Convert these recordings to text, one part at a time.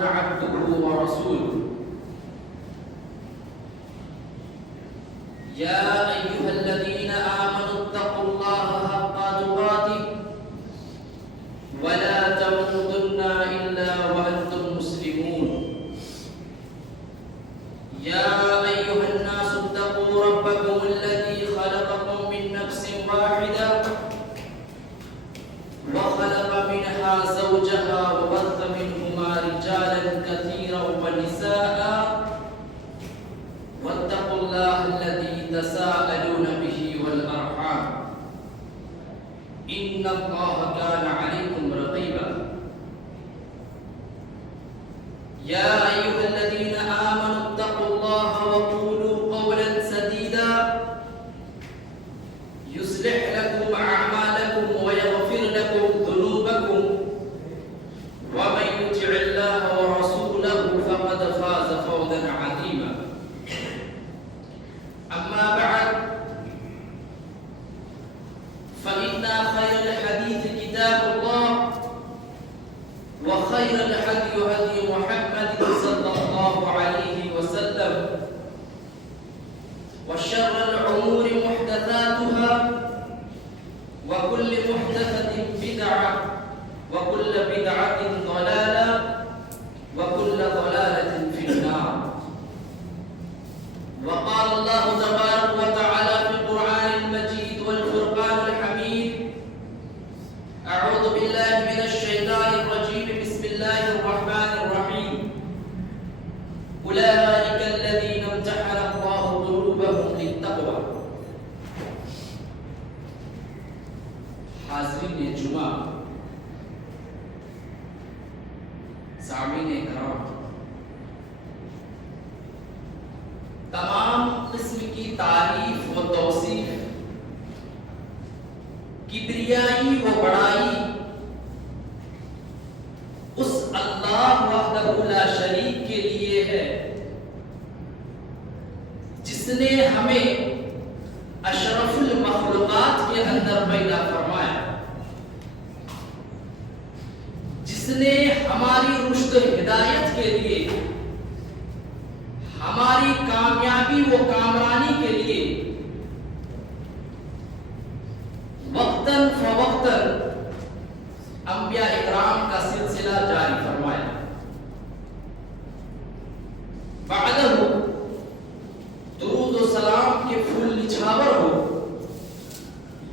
عبده ورسوله يا أيها الذين آمنوا اتقوا الله حق تقاته ولا تموتن إلا وأنتم مسلمون يا أيها الناس اتقوا ربكم الذي خلقكم من نفس واحدة وخلق منها زوجها وبث منهما رجالا كثيرا ونساء واتقوا الله الذي تساءلون به والأرحام إن الله كان عليكم رقيبا يا أيها الذين آمنوا اتقوا الله وقولوا قولا سديدا يصلح لكم أعمالكم ويغفر لكم ذنوبكم ومن يطع الله ورسوله فقد فاز فوزا عظيما أما بعد فإن خير الحديث كتاب الله وخير الهدي هدي محمد صلى الله عليه وسلم وشر الأمور محدثاتها وكل محدثة بدعة وكل بدعة ضلالة وكل ضلالة في النار وقال الله تبارك وتعالى في القرآن المجيد والفرقان الحميد أعوذ بالله من الشيطان الرجيم بسم الله الرحمن الرحيم أولئك الذين امتحن الله قلوبهم للتقوى حاضرین جمعہ سامعین کرام، تمام قسم کی تعریف و توصیف، کبریائی و بڑائی اس اللہ وحدہ لا شریک کے لیے ہے جس نے ہمیں اشرف المخلوقات کے اندر پیدا فرمایا، جس نے ہماری رشد و ہدایت کے لیے، ہماری کامیابی و کامرانی کے لیے وقتاً فوقتاً انبیاء اکرام کا سلسلہ جاری فرمایا۔ بعدہ درود و سلام کے پھول نچھاور ہو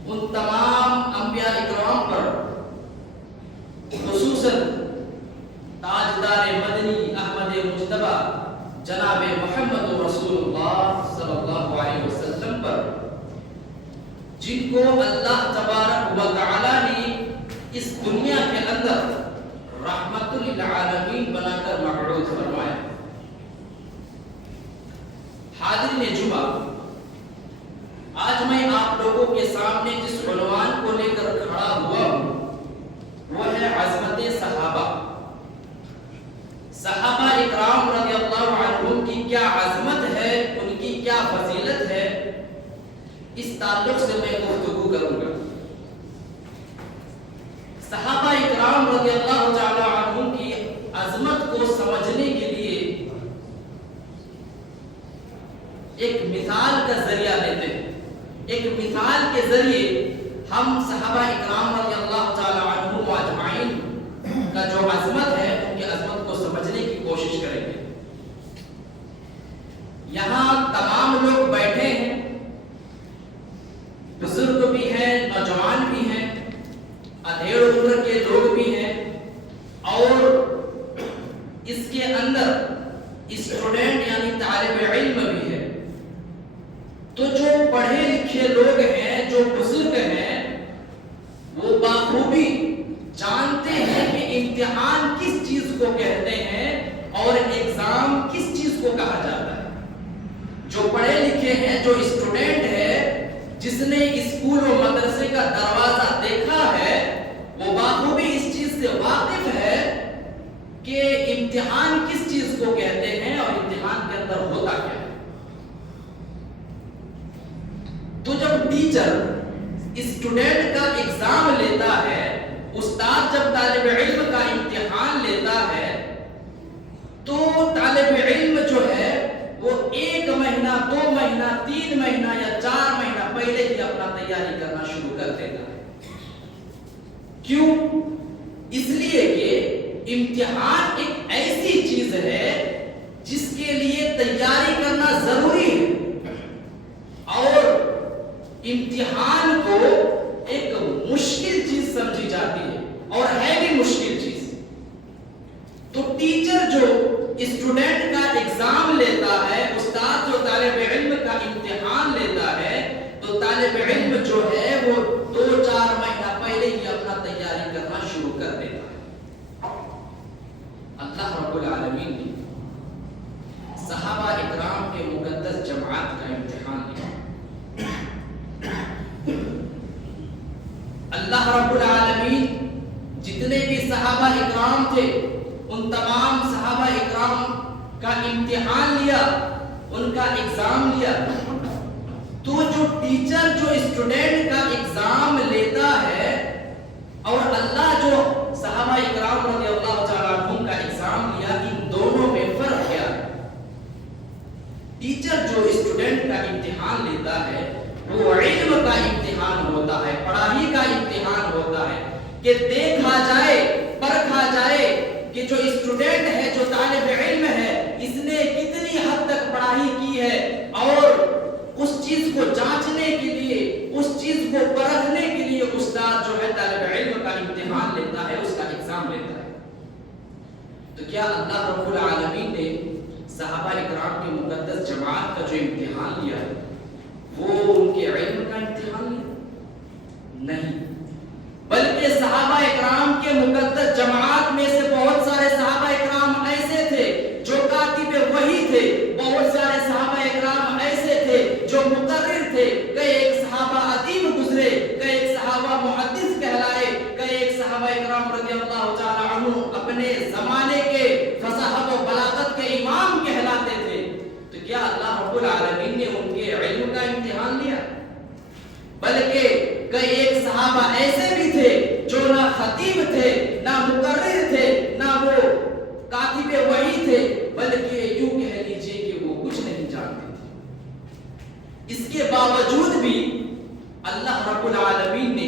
ان تمام انبیاء اکرام پر، خصوصاً تاجدار مدنی احمد مجتبی جناب محمد رسول اللہ صلی اللہ علیہ وسلم پر، جن کو اللہ تبارک و تعالی نے اس دنیا کے اندر رحمت للعالمین بنا کر مبعوث فرمایا۔ حاضرین جمعہ، آج میں آپ لوگوں کے سامنے جس عنوان کو لے کر کھڑا ہوا ہوں وہ ہے عظمت صحابہ۔ صحابہ اکرام رضی اللہ عنہم کی کیا عظمت ہے، ان کی کیا فضیلت ہے، اس تعلق سے میں گفتگو کروں گا۔ صحابہ اکرام رضی اللہ تعالی عنہم کی عظمت کو سمجھنے کے لیے ایک مثال کا ذریعہ لیتے ہیں۔ ایک مثال کے ذریعے ہم صحابہ اکرام رضی اللہ تعالی عنہم اجمعین کا جو عظمت ہے ان کی عظمت کو سمجھنے کی کوشش کریں گے۔ یہاں تمام لوگ بیٹھے ہیں، بزرگ بھی ہیں، نوجوان بھی ہیں، ادھیڑ عمر کے لوگ بھی ہیں، اور اس کے اندر اسٹوڈنٹ یعنی طالب علم بھی ہے۔ تو جو پڑھے لکھے لوگ ہیں، جو بزرگ ہیں، وہ بخوبی جانتے ہیں کہ امتحان کس چیز کو کہتے ہیں اور ایگزام کس چیز کو کہا جاتا ہے۔ جو پڑھے لکھے ہیں، جو اسٹوڈنٹ ہے، جس نے اسکول و مدرسے کا دروازہ دیکھا ہے، وہ بخوبی اس چیز سے واقف ہے کہ امتحان کس چیز کو کہتے ہیں اور امتحان کے اندر ہوتا کیا ہے۔ تو جب ٹیچر اسٹوڈنٹ کا ایگزام لیتا ہے، استاد جب طالب علم کا امتحان لیتا ہے، طالب علم جو ہے وہ 1 مہینہ 2 مہینہ 3 مہینہ یا 4 مہینہ پہلے ہی اپنا تیاری کرنا شروع کر دیتا ہے. کیوں؟ اس لیے کہ امتحان ایک ایسی چیز ہے جس کے لیے تیاری کرنا ضروری ہے، اور امتحان کو ایک مشکل چیز سمجھی جاتی ہے اور ہے بھی مشکل چیز. تو ٹیچر جو اسٹوڈنٹ کا ایگزام لیتا ہے، استاد جو طالب علم کا امتحان لیتا ہے، تو طالب علم جو ہے وہ 2-4 مہینہ پہلے ہی اپنا تیاری کرنا شروع کر دیتا ہے. اللہ رب العالمین نے صحابہ اکرام کے مقدس جماعت کا امتحان لیا. اللہ رب العالمین جتنے بھی صحابہ اکرام تھے ان تمام صحابہ اکرام کا امتحان لیا، ان کا ایگزام لیا. تو جو ٹیچر جو اسٹوڈنٹ کا ایگزام لیتا ہے اور اللہ جو صحابہ اکرام رضی اللہ تعالیٰ عنہم کا ایگزام لیا، ان دونوں میں فرق کیا ہے؟ ٹیچر جو اسٹوڈنٹ کا امتحان لیتا ہے وہ علم کا امتحان ہوتا ہے، پڑھائی کا امتحان ہوتا ہے کہ دیکھا جائے، پرکھا جائے کہ جو اسٹوڈنٹ ہے، جو طالب علم ہے، اس نے کتنی حد تک پڑھائی کی ہے، اور اس چیز کو جانچنے کے لیے، اس چیز کو پرکھنے کے لیے استاد جو ہے طالب علم کا امتحان لیتا ہے، اس کا ایگزام لیتا ہے. تو کیا اللہ رب العالمین نے صحابہ اکرام کی مقدس جماعت کا جو امتحان لیا ہے وہ ان کے علم کا امتحان لیا؟ نہیں، بلکہ صحابہ اکرام کے مقدس جماعت میں سے بہت سارے صحابہ اکرام ایسے تھے جو کاتب وحی تھے، بہت سارے صحابہ اکرام ایسے تھے جو مقرر تھے. کئی ایک صحابہ ادیب گزرے، کئی ایک صحابہ محدث کہلائے، کئی ایک صحابہ اکرام رضی اللہ تعالی عنہ اپنے زمانے کے فصاحت و بلاغت کے امام کہلاتے تھے. تو کیا اللہ رب العالمین نے ان کے علم کا امتحان لیا؟ بلکہ کئی ایک صحابہ ایسے بھی تھے جو نہ خطیب تھے، نہ مقرر تھے، نہ وہ کاتب وحی تھے، بلکہ یوں کہہ لیجئے کہ وہ کچھ نہیں جانتے تھے. اس کے باوجود بھی اللہ رب العالمین نے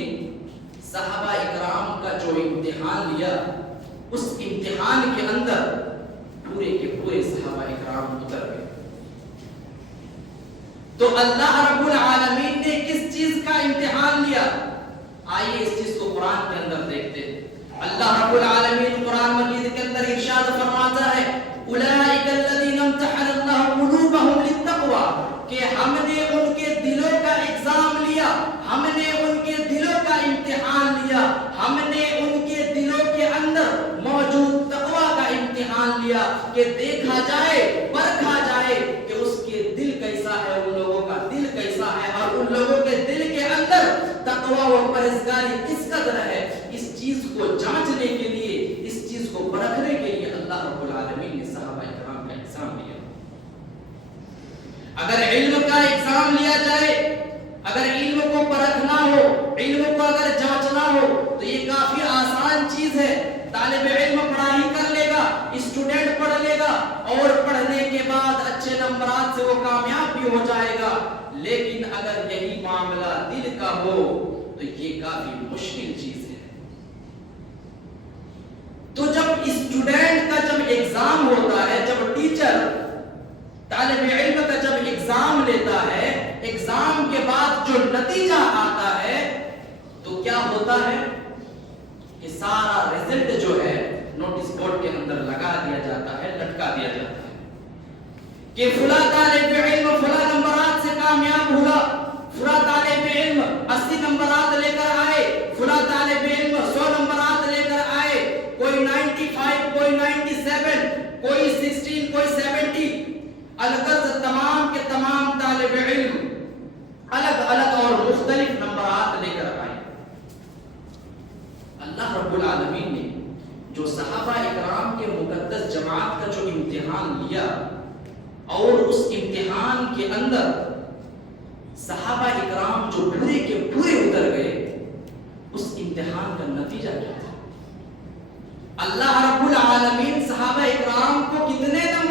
صحابہ اکرام کا جو امتحان لیا، اس امتحان کے اندر پورے کے پورے صحابہ اکرام اتر گئے. تو اللہ رب العالمین نے کس چیز کا امتحان لیا؟ آئیے اس چیز کو قرآن کے اندر دیکھتے ہیں. اللہ رب العالمین قرآن مجید کے اندر ارشاد فرماتا ہے اولئک الذین امتحن اللہ قلوبہم للتقوی، کہ ہم نے ان کے دلوں کا ایگزام لیا، ہم نے ان کے دلوں کا امتحان لیا، ہم نے ان کے دلوں کے اندر موجود تقوی کا امتحان لیا کہ دیکھا جائے، پرکھا جائے کہ اس کے دل کیسا ہے، ان لوگوں کا دل کیسا ہے، اور ان لوگوں کے دل کے اندر تقوی و پرہیزگاری کس قدر ہے. اس چیز کو جانچنے کے لیے، اس چیز کو پرکھنے کے لیے اللہ رب العالمین نے صحابہ اکرام کا ایگزام لیا. اگر علم کا ایگزام لیا جائے، اگر علم کو پرکھنا ہو، علم کو اگر جانچنا ہو، تو یہ کافی آسان چیز ہے. طالب علم پڑھائی کر لے گا، اسٹوڈنٹ پڑھ لے گا، اور پڑھنے کے بعد اچھے نمبرات سے وہ کامیاب بھی ہو جائے گا. لیکن اگر یہی معاملہ دل کا ہو تو یہ کافی مشکل چیز ہے. تو جب اسٹوڈنٹ کا جب ایگزام ہوتا ہے، جب ٹیچر طالب علم کا جب ایگزام لیتا ہے، ایگزام کے بعد جو نتیجہ آتا ہے تو کیا ہوتا ہے کہ سارا رزلٹ جو ہے نوٹس بورڈ کے اندر لگا دیا جاتا ہے، لٹکا دیا جاتا ہے کہ فلاں طالب علم فلاں نمبرات سے کامیاب ہوا، فلاں طالب علم 80 نمبرات لے کر آئے، فلاں طالب علم 100 نمبرات لے کر آئے، کوئی 95، کوئی 97، کوئی 16، کوئی 70. الغرض تمام کے تمام طالب علم الگ الگ اور مختلف نمبرات لے کر آئے. اللہ رب العالمین نے جو صحابہ اکرام کے مقدس جماعت کا جو امتحان لیا، اور اس امتحان کے اندر صحابہ اکرام جو پورے کے پورے اتر گئے، اس امتحان کا نتیجہ کیا تھا؟ اللہ رب العالمین صحابہ اکرام کو کتنے نمبر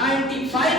95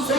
100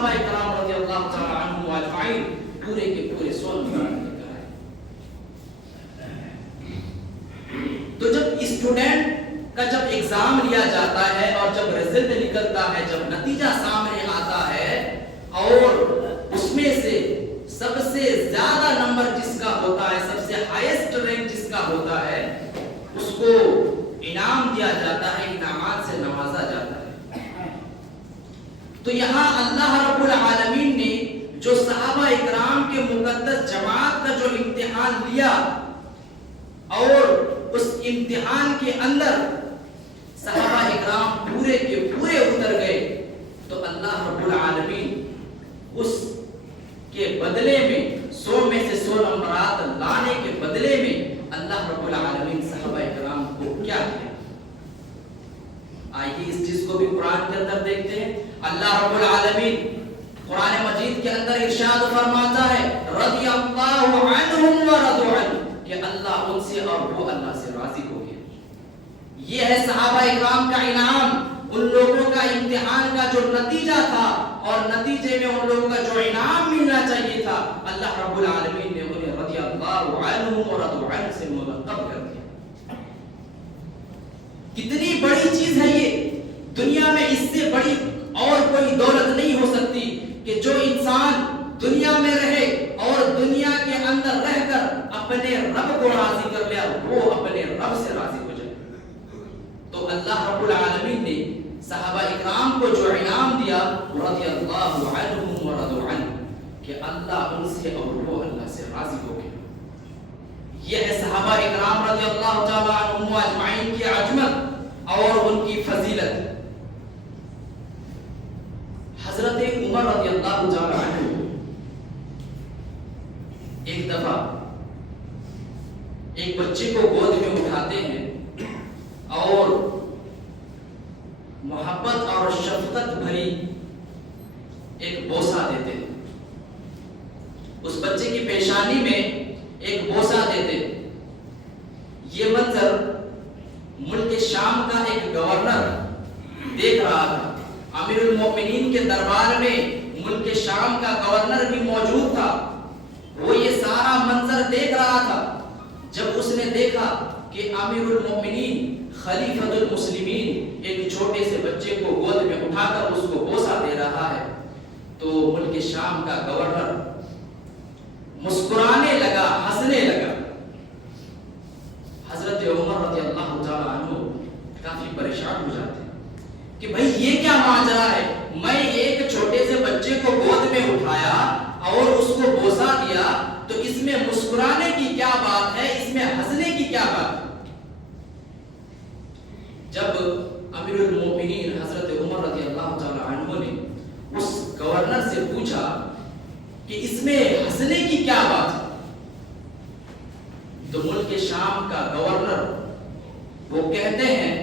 صحابہ کرام رضی اللہ تعالی عنہم اجمعین پورے کے پورے 100 نمبر لے کر آئے. تو جب اسٹوڈنٹ کا جب ایگزام لیا جاتا ہے اور جب رزلٹ نکلتا ہے, جب نتیجہ سامنے آتا ہے اور اس میں سے سب سے زیادہ نمبر جس کا ہوتا ہے, سب سے ہائیسٹ رینک جس کا ہوتا ہے, اس کو انعام دیا جاتا ہے, انعامات سے نوازا جاتا ہے. تو یہاں اللہ رب العالمین نے جو صحابہ اکرام کے مقدس جماعت کا جو امتحان لیا اور اس امتحان کے اندر صحابہ اکرام پورے کے پورے اتر گئے, تو اللہ رب العالمین اس کے بدلے میں 100 میں سے 100 نمبرات لانے کے بدلے میں اللہ رب العالمین صحابہ اکرام کو کیا کیا. آئیے اس چیز کو بھی قرآن کے اندر دیکھتے ہیں. اللہ رب العالمین قرآن مجید کے اندر ارشاد فرماتا ہے رضی اللہ عنہم ورضوا عنہ, کہ اللہ ان سے اور وہ اللہ سے راضی ہو گئے. یہ ہے صحابہ اکرام کا انعام, ان لوگوں کا امتحان کا جو نتیجہ تھا اور نتیجے میں ان لوگوں کا جو انعام ملنا چاہیے تھا, اللہ رب العالمین نے انہیں رضی اللہ عنہم ورضوا عنہ سے مرتب کر دیا. کتنی بڑی چیز ہے یہ, دنیا میں اس سے بڑی اور کوئی دولت نہیں ہو سکتی کہ جو انسان دنیا میں رہے اور دنیا کے اندر رہ کر اپنے رب کو راضی کر لیا, وہ اپنے رب سے راضی ہو جائے. تو اللہ رب العالمین نے صحابہ اکرام کو جو انعام دیا رضی اللہ عنہم ورضوا عنہ, کہ اللہ ان سے اور وہ اللہ سے راضی ہو گئے. یہ ہے صحابہ اکرام رضی اللہ تعالی عنہم اجمعین کی عظمت اور ان کی فضیلت. حضرت عمر رضی اللہ تعالی عنہ ایک دفعہ ایک بچے کو گود میں اٹھاتے ہیں اور محبت اور شفقت بھری ایک بوسہ دیتے ہیں. اس بچے کی پیشانی میں ایک بوسہ دیتے. یہ منظر ملک شام کا ایک گورنر دیکھ رہا تھا. امیر المومنین کے دربار میں ملک شام کا گورنر بھی موجود تھا. وہ یہ سارا منظر دیکھ رہا تھا. جب اس نے دیکھا کہ امیر المومنین خلیفۃ المسلمین ایک چھوٹے سے بچے کو گود میں اٹھا کر اس کو بوسہ دے رہا ہے, تو ملک شام کا گورنر مسکرانے لگا, ہنسنے لگا. حضرت عمر رضی اللہ تعالی عنہ کافی پریشان ہو جاتے ہیں کہ بھئی یہ کیا ماجرا ہے, میں ایک چھوٹے سے بچے کو گود میں اٹھایا اور اس کو بوسہ دیا, تو اس میں مسکرانے کی کیا بات ہے, اس میں ہنسنے کی کیا بات ہے. جب امیر المومنین حضرت عمر رضی اللہ تعالی عنہ نے اس گورنر سے پوچھا کہ اس میں ہنسنے کی کیا بات ہے, تو ملک شام کا گورنر وہ کہتے ہیں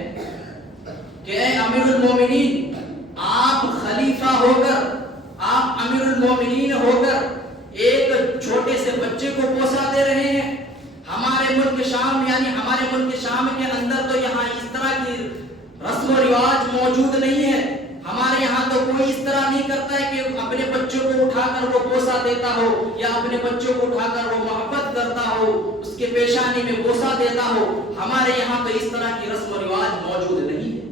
کہ اے امیر المومنین, آپ خلیفہ ہو کر, آپ امیر المومنین ہو کر ایک چھوٹے سے بچے کو بوسہ دے رہے ہیں. ہمارے ملک شام یعنی ہمارے ملک شام کے اندر تو یہاں اس طرح کی رسم و رواج موجود نہیں ہے. ہمارے یہاں تو کوئی اس طرح نہیں کرتا ہے کہ اپنے بچوں کو اٹھا کر وہ بوسہ دیتا ہو یا اپنے بچوں کو اٹھا کر وہ محبت کرتا ہو, اس کے پیشانی میں بوسہ دیتا ہو. ہمارے یہاں تو اس طرح کی رسم و رواج موجود نہیں ہے.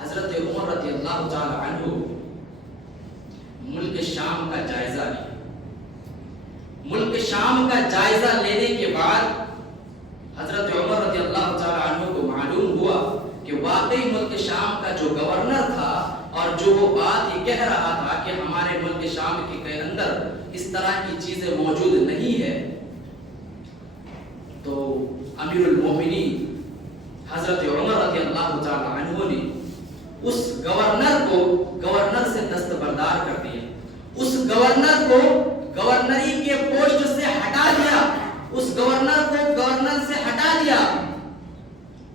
حضرت عمر رضی اللہ تعالی عنہ ملک شام کا جائزہ لیا. ملک شام کا جائزہ لینے کے بعد حضرت عمر رضی اللہ تعالی عنہ کو معلوم ہوا کہ واقعی ملک شام کا جو گورنر تھا اور جو وہ بات یہ کہہ رہا تھا کہ ہمارے ملک شام کے اندر اس طرح کی چیزیں موجود نہیں ہے, تو امیر المومنین حضرت عمر رضی اللہ تعالی عنہ نے اس گورنر کو گورنر سے دستبردار کر دیا. اس گورنر کو گورنری کے پوسٹ سے ہٹا دیا. اس گورنر کو گورنر سے ہٹا دیا.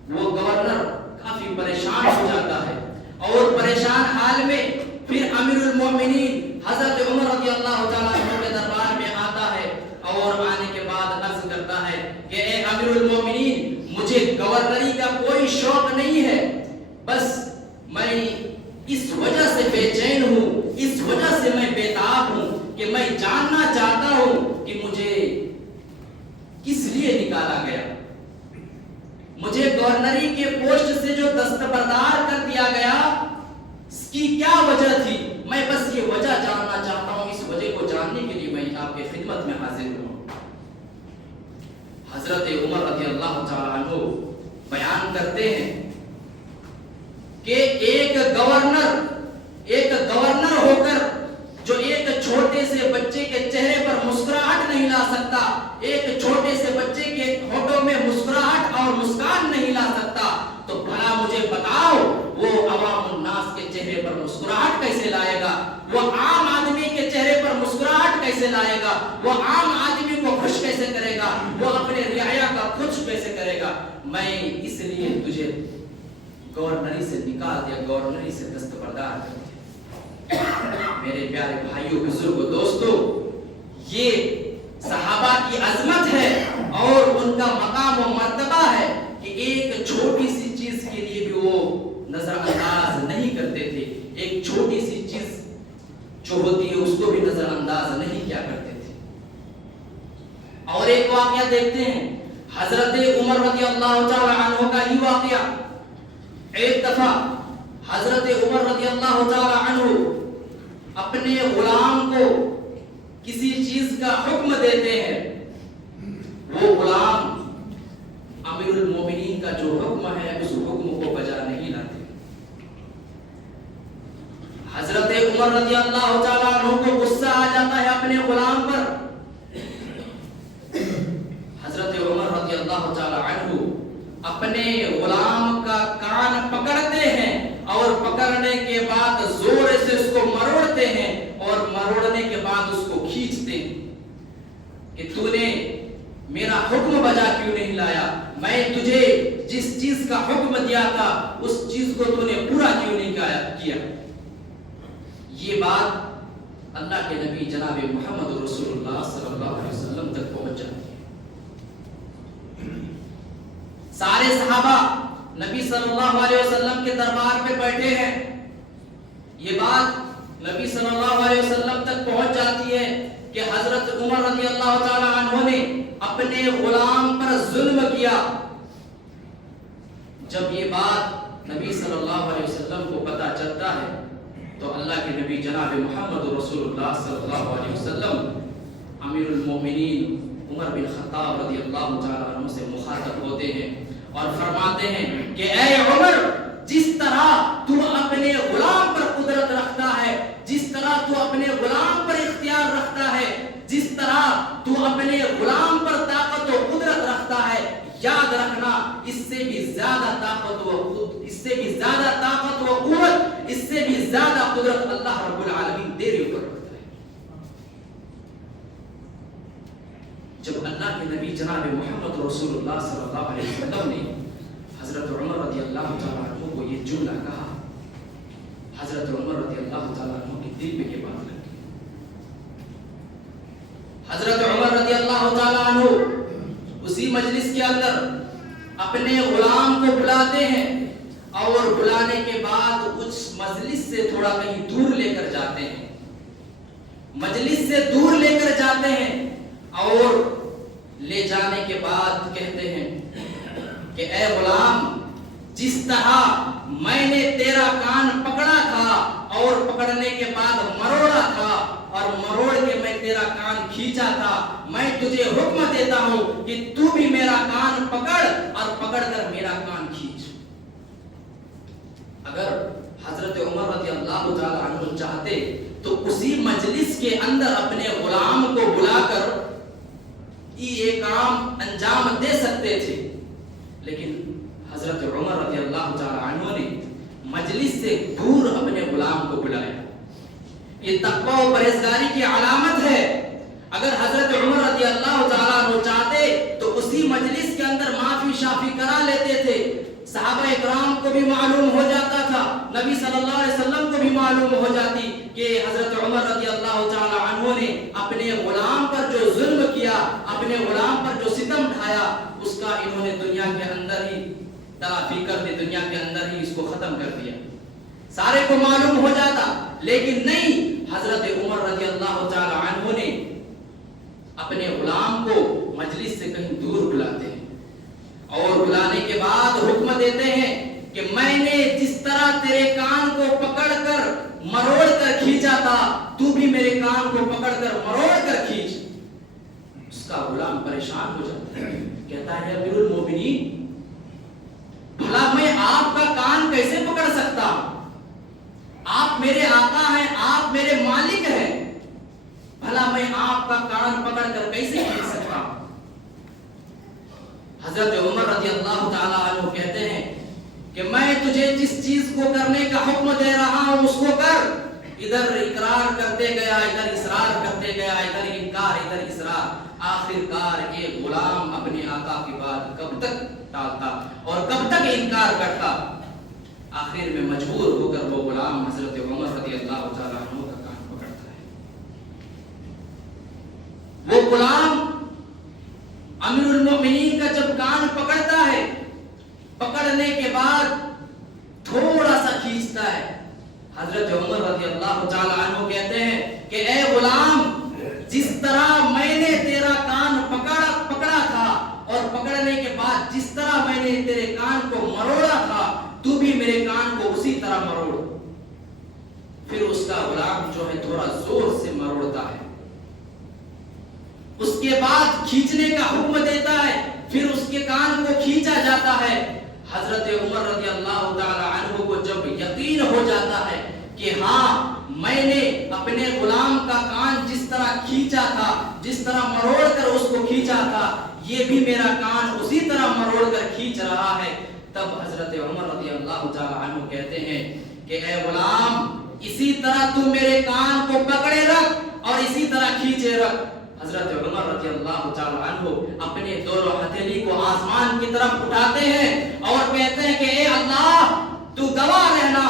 وہ گورنر کافی پریشان ہو جاتا ہے اور پریشان حال میں پھر امیر المومنین حضرت عمر رضی اللہ تعالیٰ عنہ کے دربار میں آتا ہے اور آنے کے بعد عرض کرتا ہے کہ اے امیر المومنین, مجھے گورنری کا کوئی شوق نہیں ہے, بس میں اس وجہ سے بے چین ہوں، اس وجہ سے میں بیتاب ہوں کہ میں جاننا چاہتا ہوں کہ مجھے کس لیے نکالا گیا، مجھے گورنری کے پوسٹ سے جو دستبردار کر دیا گیا اس کی کیا وجہ تھی؟ میں بس یہ وجہ جاننا چاہتا ہوں۔ اس وجہ کو جاننے کے لیے میں آپ کے خدمت میں حاضر ہوں۔ حضرت عمر رضی اللہ تعالیٰ عنہ بیان کرتے ہیں کہ ایک گورنر ہو کر جو ایک چھوٹے سے بچے کے چہرے پر مسکراہٹ نہیں لا سکتا، ایک چھوٹے سے بچے کے ہونٹوں میں مسکراہٹ اور مسکان نہیں لا سکتا، تو بھلا مجھے بتاؤ وہ عوام الناس کے چہرے پر مسکراہٹ کیسے لائے گا؟ وہ عام آدمی کے چہرے پر مسکراہٹ کیسے لائے گا؟ وہ عام آدمی کو خوش کیسے کرے گا؟ وہ اپنے رعایا کا خوش کیسے کرے گا؟ میں اس لیے تجھے گورنری سے نکال دیا، گورنری سے دستبردار کر دیا۔ میرے پیارے بھائیوں، بزرگوں، دوستوں، یہ صحابہ کی عظمت ہے اور ان کا مقام و مرتبہ ہے کہ ایک چھوٹی سی چیز کے لیے بھی وہ نظر انداز نہیں کرتے تھے، ایک چھوٹی سی چیز جو ہوتی ہے اس کو بھی نظر انداز نہیں کیا کرتے تھے۔ اور ایک واقعہ دیکھتے ہیں، حضرت عمر رضی اللہ تعالی عنہ کا ہی واقعہ۔ ایک دفعہ حضرت عمر رضی اللہ تعالی عنہ اپنے غلام کو کسی چیز کا حکم دیتے ہیں، وہ غلام امیر المومنین کا جو حکم ہے اس حکم کو بجا نہیں لاتے۔ حضرت عمر رضی اللہ تعالیٰ عنہ کو غصہ آ جاتا ہے اپنے غلام پر۔ حضرت عمر رضی اللہ تعالیٰ عنہ اپنے غلام کا کان پکڑتے ہیں اور پکڑنے کے بعد زور سے اس کو مروڑتے ہیں اور مروڑنے کے بعد اس کو کھینچتے ہیں کہ تو نے میرا حکم بجا کیوں نہیں لایا؟ میں تجھے جس چیز کا حکم دیا تھا اس چیز کو تو نے پورا کیوں نہیں کیا؟ یہ بات اللہ کے نبی جناب محمد رسول اللہ صلی اللہ علیہ وسلم تک پہنچ جاتی ہے۔ سارے صحابہ نبی صلی اللہ علیہ وسلم کے دربار پہ بیٹھے ہیں، یہ بات نبی صلی اللہ علیہ وسلم تک پہنچ جاتی ہے کہ حضرت عمر رضی اللہ تعالی عنہ نے اپنے غلام پر ظلم کیا۔ جب یہ بات نبی صلی اللہ علیہ وسلم کو پتہ چلتا ہے تو اللہ کے نبی جناب محمد رسول اللہ صلی اللہ علیہ وسلم امیر المومنین عمر بن خطاب رضی اللہ تعالی عنہ سے مخاطب ہوتے ہیں اور فرماتے ہیں کہ اے عمر، جس طرح تو اپنے غلام پر قدرت رکھتا ہے، جس طرح تو اپنے غلام پر اختیار رکھتا ہے، جس طرح تو اپنے غلام پر طاقت و قدرت رکھتا ہے، یاد رکھنا اس سے بھی زیادہ طاقت و قوت، اس سے بھی زیادہ قدرت اللہ رب العالمین تیرے اوپر رکھتا ہے۔ جب اللہ کے نبی جناب محمد رسول اللہ صلی اللہ علیہ وسلم نے حضرت عمر رضی اللہ تعالیٰ عنہ کو یہ جملہ کہا، حضرت عمر رضی اللہ تعالیٰ عنہ کے دل میں یہ بات لگی۔ حضرت عمر رضی اللہ تعالیٰ عنہ اسی مجلس کے اندر اپنے غلام کو بلاتے ہیں اور بلانے کے بعد اس مجلس سے تھوڑا کہیں دور لے کر جاتے ہیں، مجلس سے دور لے کر جاتے ہیں اور لے جانے کے بعد کہتے ہیں کہ اے غلام، جس طرح میں نے تیرا کان پکڑا تھا اور پکڑنے کے بعد مروڑا تھا اور مروڑ کے میں تیرا کان کھینچا تھا، میں تجھے حکم دیتا ہوں کہ تو بھی میرا کان پکڑ اور پکڑ کر میرا کان کھینچ۔ اگر حضرت عمر رضی اللہ تعالی عنہ چاہتے تو اسی مجلس کے اندر اپنے غلام کو بلا کر یہ کام انجام دے سکتے تھے، لیکن حضرت عمر رضی اللہ تعالی عنہ نے مجلس سے دور اپنے غلام کو بلایا۔ یہ تقوی و پرہیزگاری کی علامت ہے۔ اگر حضرت عمر رضی اللہ تعالیٰ عنہ چاہتے تو اسی مجلس کے اندر معافی شافی کرا لیتے تھے، صحابہ اکرام کو بھی معلوم ہو جاتا تھا، نبی صلی اللہ علیہ وسلم کو بھی معلوم ہو جاتی کہ حضرت عمر رضی اللہ تعالیٰ عنہ نے اپنے غلام پر جو ظلم کیا، اپنے غلام پر جو ستم ڈھایا، اس کا انہوں نے دنیا کے اندر ہی تلافی کر دی، دنیا کے اندر ہی اس کو ختم کر دیا۔ سارے کو معلوم ہو جاتا، لیکن نہیں، حضرت عمر رضی اللہ تعالی عنہ نے اپنے غلام کو مجلس سے کہیں دور بلاتے ہیں اور بلانے کے بعد حکم دیتے ہیں کہ میں نے جس طرح تیرے کان کو پکڑ کر مروڑ کر کھینچا تھا، تو بھی میرے کان کو پکڑ کر مروڑ کر کھینچ۔ اس کا غلام پریشان ہو جاتا ہے، کہتا ہے امیر المومنین، بھلا میں آپ کا کان کیسے پکڑ سکتا ہوں؟ آپ میرے آقا ہیں، آپ میرے مالک ہیں، بھلا میں آپ کا کان پکڑ کر کیسے کھینچ سکتا ہوں؟ حضرت عمر رضی اللہ تعالی عنہ کہتے ہیں کہ میں تجھے جس چیز کو کرنے کا حکم دے رہا ہوں اس کو کر۔ ادھر اقرار کرتے گیا، ادھر اصرار کرتے گیا، ادھر انکار، ادھر اصرار، آخر کار ایک غلام اپنے آقا کی بات کب تک ٹالتا اور کب تک انکار کرتا؟ آخر میں مجبور ہو کر وہ غلام حضرت عمر رضی اللہ تعالی عنہ کا کان پکڑتا ہے۔ وہ غلام امیر المومنین کا جب کان پکڑتا ہے، پکڑنے کے بعد تھوڑا سا کھینچتا ہے، حضرت عمر رضی اللہ تعالی عنہ کہتے ہیں کہ اے غلام، جس طرح میں نے تیرا کان پکڑا تھا اور پکڑنے کے بعد جس طرح میں نے تیرے کان کو مروڑا تھا، تو بھی میرے کان کو اسی طرح مروڑ۔ پھر اس کا غلام جو ہے تھوڑا زور سے مروڑتا ہے، اس کے بعد کھینچنے کا حکم دیتا ہے، پھر اس کے کان کو کھینچا جاتا ہے۔ حضرت عمر رضی اللہ تعالی عنہ کو جب یقین ہو جاتا ہے کہ ہاں میں نے اپنے غلام کا کان جس طرح کھینچا تھا، جس طرح مروڑ کر اس کو کھینچا تھا، یہ بھی میرا کان اسی طرح مروڑ کر کھینچ رہا ہے، تب حضرت عمر رضی اللہ تعالی عنہ کہتے ہیں کہ اے غلام، اسی طرح تو میرے کان کو پکڑے رکھ اور اسی طرح کھینچے رکھ۔ حضرت عمر رضی اللہ تعالی عنہ اپنے دونوں ہتھیلی کو آسمان کی طرف اٹھاتے ہیں اور کہتے ہیں کہ اے اللہ، تو گواہ رہنا،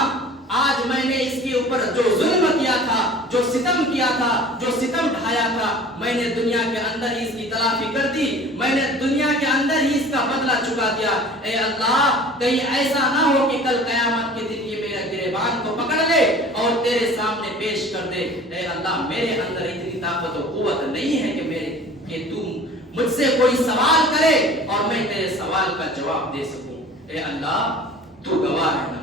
آج میں نے اس کے اوپر جو ظلم کیا تھا، جو ستم کیا تھا، جو ستم ڈھایا تھا، میں نے دنیا کے اندر ہی اس کی تلافی کر دی، میں نے دنیا کے اندر ہی اس کا بدلہ چکا دیا۔ اے اللہ، کہیں ایسا نہ ہو کہ کل قیامت کے دن یہ میرے گریبان کو پکڑ لے اور تیرے سامنے پیش کر دے۔ اے اللہ، میرے اندر اتنی طاقت و قوت نہیں ہے کہ تو مجھ سے کوئی سوال کرے اور میں تیرے سوال کا جواب دے سکوں۔ اے اللہ، تو گواہ رہنا۔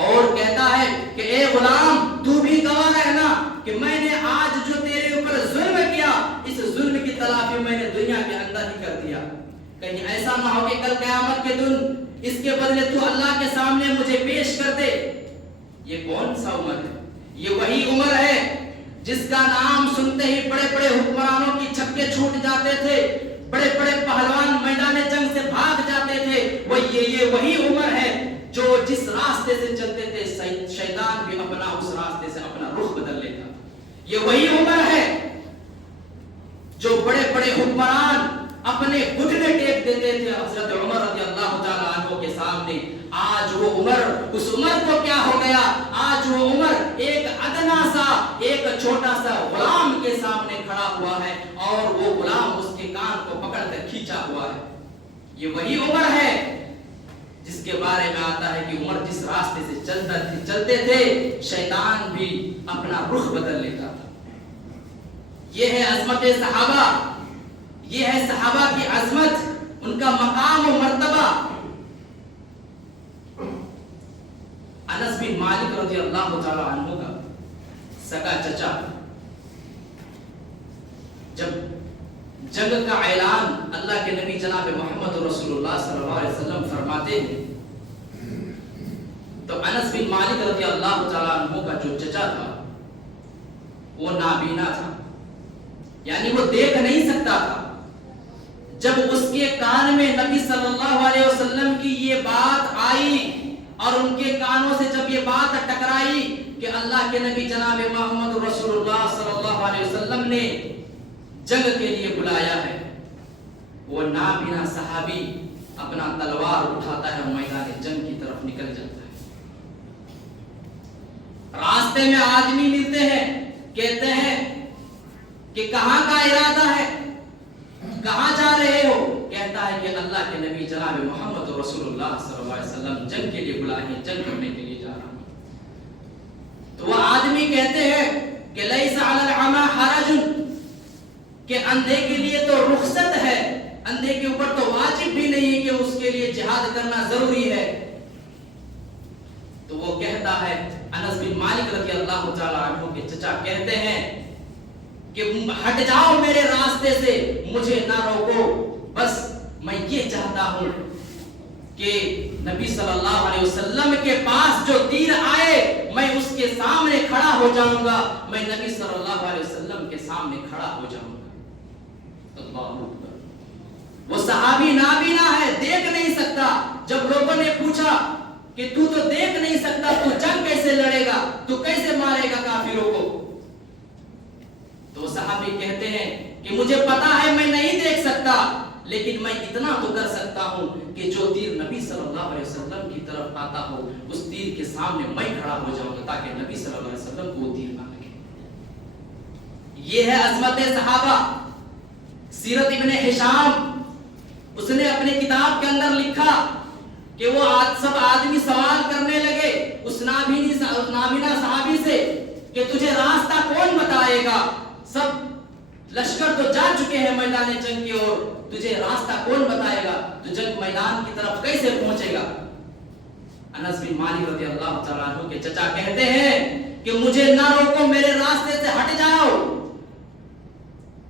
اور کہتا ہے کہ اے غلام، تو بھی گواہ رہنا کہ میں نے آج جو تیرے اوپر ظلم کیا، اس ظلم کی تلافی میں نے دنیا کے اندر ہی کر دیا۔ کہیں ایسا نہ ہو کہ کل قیامت کے دن اس کے بدلے تو اللہ کے سامنے مجھے پیش کر دے۔ یہ کون سا عمر ہے؟ یہ وہی عمر ہے جس کا نام سنتے ہی بڑے بڑے حکمرانوں کی چھکے چھوٹ جاتے تھے، بڑے بڑے پہلوان میدان جنگ سے بھاگ جاتے تھے۔ یہ وہی عمر ہے جو جس راستے سے چلتے تھے شیطان بھی اپنا اس راستے سے اپنا رخ بدل لیتا۔ یہ وہی عمر ہے جو بڑے بڑے حکمران اپنے گھٹنے ٹیک دیتے تھے حضرت عمر رضی اللہ تعالی عنہ کے سامنے۔ آج وہ عمر، اس عمر کو کیا ہو گیا؟ آج وہ عمر ایک ادنا سا، ایک چھوٹا سا غلام کے سامنے کھڑا ہوا ہے اور وہ غلام اس کے کان کو پکڑ کر کھینچا ہوا ہے۔ یہ وہی عمر ہے جس کے بارے میں آتا ہے کہ عمر جس راستے سے چلتے تھے شیطان بھی اپنا رخ بدل لیتا تھا۔ یہ ہے عظمت صحابہ، یہ ہے صحابہ کی عظمت، ان کا مقام و مرتبہ۔ انس بن مالک رضی اللہ تعالی عنہ کا سگا چچا جب جنگ کا اعلان اللہ کے نبی جناب محمد رسول اللہ صلی اللہ علیہ وسلم فرماتے ہیں تو انس بن مالک رضی اللہ تعالی عنہ کا جو چچا تھا وہ نابینا تھا، یعنی وہ دیکھ نہیں سکتا تھا۔ جب اس کے کان میں نبی صلی اللہ علیہ وسلم کی یہ بات آئی اور ان کے کانوں سے جب یہ بات ٹکرائی کہ اللہ کے نبی جناب محمد رسول اللہ صلی اللہ علیہ وسلم نے جنگ کے لیے بلایا ہے، وہ نابینا صحابی اپنا تلوار اٹھاتا ہے اور میدان جنگ کی طرف نکل جاتا ہے۔ راستے میں آدمی ملتے ہیں، کہتے ہیں کہ کہاں کا ارادہ ہے، کہاں جا رہے ہو؟ کہتا ہے کہ اللہ کے نبی جناب محمد رسول اللہ صلی اللہ علیہ وسلم جنگ کے لیے بلائے ہیں، جنگ کرنے کے لیے جا رہا ہوں۔ صحابی کہتے ہیں کہ لیس علی العمی حرج، کہ اندھے کے لیے تو رخصت ہے، اندھے کے اوپر تو واجب بھی نہیں ہے کہ اس کے لیے جہاد کرنا ضروری ہے۔ تو وہ کہتا ہے، انس بن مالک رضی اللہ تعالی عنہ کے چچا کہتے ہیں کہ ہٹ جاؤ میرے راستے سے، مجھے نہ روکو، بس میں یہ چاہتا ہوں کہ نبی صلی اللہ علیہ وسلم کے پاس جو تیر آئے میں اس کے سامنے کھڑا ہو جاؤں گا، میں نبی صلی اللہ علیہ وسلم کے سامنے کھڑا ہو جاؤں گا۔ اللہ اکبر۔ وہ صحابی نابینا ہے، دیکھ نہیں سکتا۔ جب لوگوں نے پوچھا کہ تو دیکھ نہیں سکتا، تو جنگ کیسے لڑے گا، تو کیسے مارے گا کافروں کو؟ تو صحابی کہتے ہیں کہ مجھے پتا ہے میں نہیں دیکھ سکتا، لیکن میں اتنا تو کر سکتا ہوں کہ جو تیر نبی صلی اللہ علیہ وسلم کی طرف آتا ہو اس تیر کے سامنے میں کھڑا ہو جاؤں گا، تاکہ نبی صلی اللہ علیہ وسلم کو وہ تیر نہ لگے۔ یہ ہے عظمت صحابہ۔ سیرت ابن ہشام اس نے اپنے کتاب کے اندر لکھا کہ وہ سب آدمی سوال کرنے لگے اس نابینا صحابی سے کہ تجھے راستہ کون بتائے گا، سب لشکر تو جا چکے ہیں میدان جنگ کی اور تجھے راستہ کون بتائے گا، تو جنگ میدان کی طرف کیسے پہنچے گا؟ انس بن مالک رضی اللہ تعالیٰ عنہ کے چچا کہتے ہیں کہ مجھے نہ روکو، میرے راستے سے ہٹ جاؤ،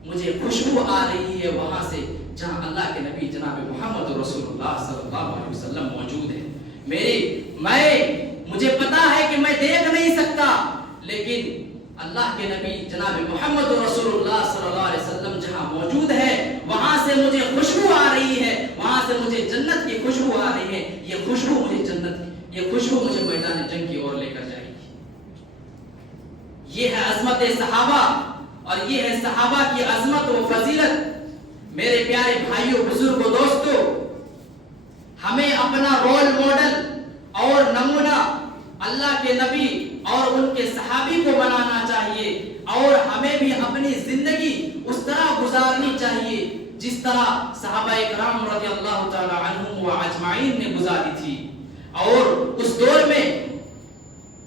مجھے خوشبو آ رہی ہے وہاں سے جہاں اللہ کے نبی جناب محمد رسول اللہ صلی اللہ علیہ وسلم موجود ہے۔ مجھے پتا ہے کہ میں دیکھ نہیں سکتا، لیکن اللہ کے نبی جناب محمد رسول اللہ صلی اللہ علیہ وسلم جہاں موجود ہے وہاں سے مجھے خوشبو آ رہی ہے، وہاں سے مجھے جنت کی خوشبو آ رہی ہے، یہ خوشبو مجھے میدان جنگ کی اور لے کر جائے گی۔ یہ ہے عظمت صحابہ، اور یہ ہے صحابہ کی عظمت و فضیلت۔ میرے پیارے بھائیوں، بزرگوں، دوستوں، ہمیں اپنا رول ماڈل اور نمونہ اللہ کے نبی اور ان کے صحابی کو بنانا چاہیے، اور ہمیں بھی اپنی زندگی اس طرح گزارنی چاہیے جس طرح صحابہ اکرام رضی اللہ تعالی عنہم و اجمعین نے گزاری تھی۔ اور اس دور میں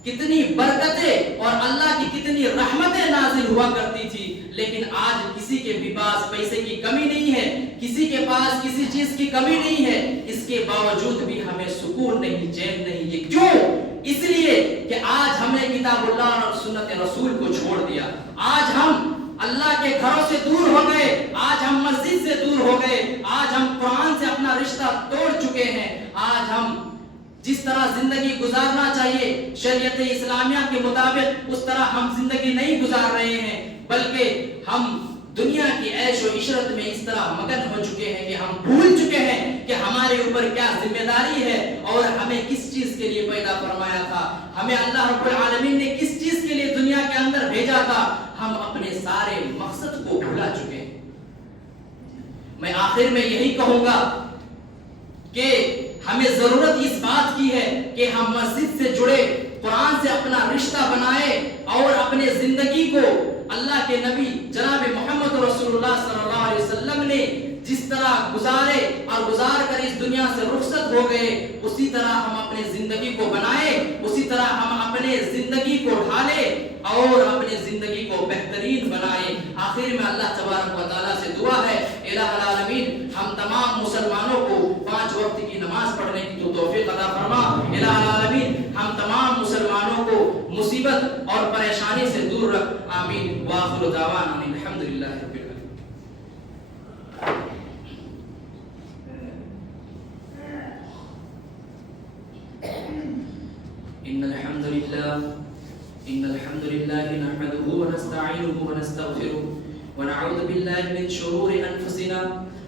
کتنی برکتیں اور اللہ کی کتنی رحمتیں نازل ہوا کرتی تھی، لیکن آج کسی کے بھی پاس پیسے کی کمی نہیں ہے، کسی کے پاس کسی چیز کی کمی نہیں ہے، اس کے باوجود بھی ہمیں سکون نہیں، چین نہیں۔ یہ کیوں؟ اس لیے کہ آج ہم نے کتاب اللہ اور سنت رسول کو چھوڑ دیا، آج ہم اللہ کے گھروں سے دور ہو گئے، آج ہم مسجد سے دور ہو گئے، آج ہم قرآن سے اپنا رشتہ توڑ چکے ہیں۔ آج ہم جس طرح زندگی گزارنا چاہیے شریعت اسلامیہ کے مطابق اس طرح ہم زندگی نہیں گزار رہے ہیں، بلکہ ہم دنیا کی عیش و عشرت میں اس طرح مگن ہو چکے ہیں کہ ہم بھول چکے ہیں کہ ہمارے اوپر کیا ذمہ داری ہے اور ہمیں کس چیز کے لیے پیدا فرمایا تھا، ہمیں اللہ رب العالمین نے کس چیز کے لیے دنیا کے اندر بھیجا تھا۔ ہم اپنے سارے مقصد کو بھولا چکے ہیں۔ میں آخر میں یہی کہوں گا کہ ہمیں ضرورت اس بات کی ہے کہ ہم مسجد سے جڑے، قرآن سے اپنا رشتہ بنائے اور اپنے زندگی کو اللہ کے نبی جناب محمد رسول اللہ صلی اللہ علیہ وسلم نے جس طرح گزارے اور گزار کر اس دنیا سے رخصت ہو گئے، اسی طرح ہم اپنے زندگی کو بنائے، اسی طرح ہم اپنے زندگی کو ڈھالے اور اپنے زندگی کو بہترین بنائے۔ آخر میں اللہ تبارک و تعالیٰ سے دعا ہے، الہ العالمین ہم تمام مسلمانوں کو 5 وقت کی نماز پڑھنے کی تو توفیق عطا فرما۔ الہ العالمین ہم تمام مسلمانوں کو مصیبت اور پریشانی سے دور رکھ، آمین۔ وآخر دعوانا الحمدللہ رب العالمین۔ إن الحمد لله نحمده ونستعينه ونستغفره ونعوذ بالله من شرور أنفسنا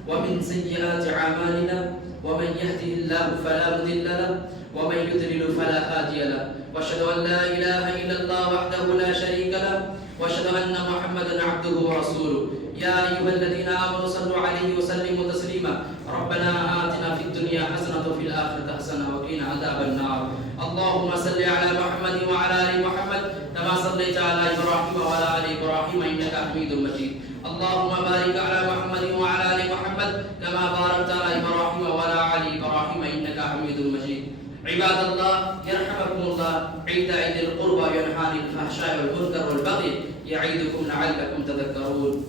ومن سيئات أعمالنا، ومن يهده الله فلا مضل له ومن يضلل فلا هادي له، وأشهد أن لا إله إلا الله وحده لا شريك له، وأشهد أن محمدا عبده ورسوله۔ يا أيها الذين آمنوا صلوا عليه وسلموا تسليما، ربنا آتنا في الدنيا حسنة وفي الآخرة حسنة وقنا عذاب النار۔ اللهم صل على محمد وعلى آل محمد كما صليت على إبراهيم وعلى آل إبراهيم إنك حميد مجيد۔ اللهم بارك على محمد وعلى آل محمد كما باركت على إبراهيم وعلى آل إبراهيم إنك حميد مجيد۔ عباد الله يرحمكم الله، عند عيد القربى وينهى عن الفحشاء والمنكر والبغي يعظكم لعلكم تذكرون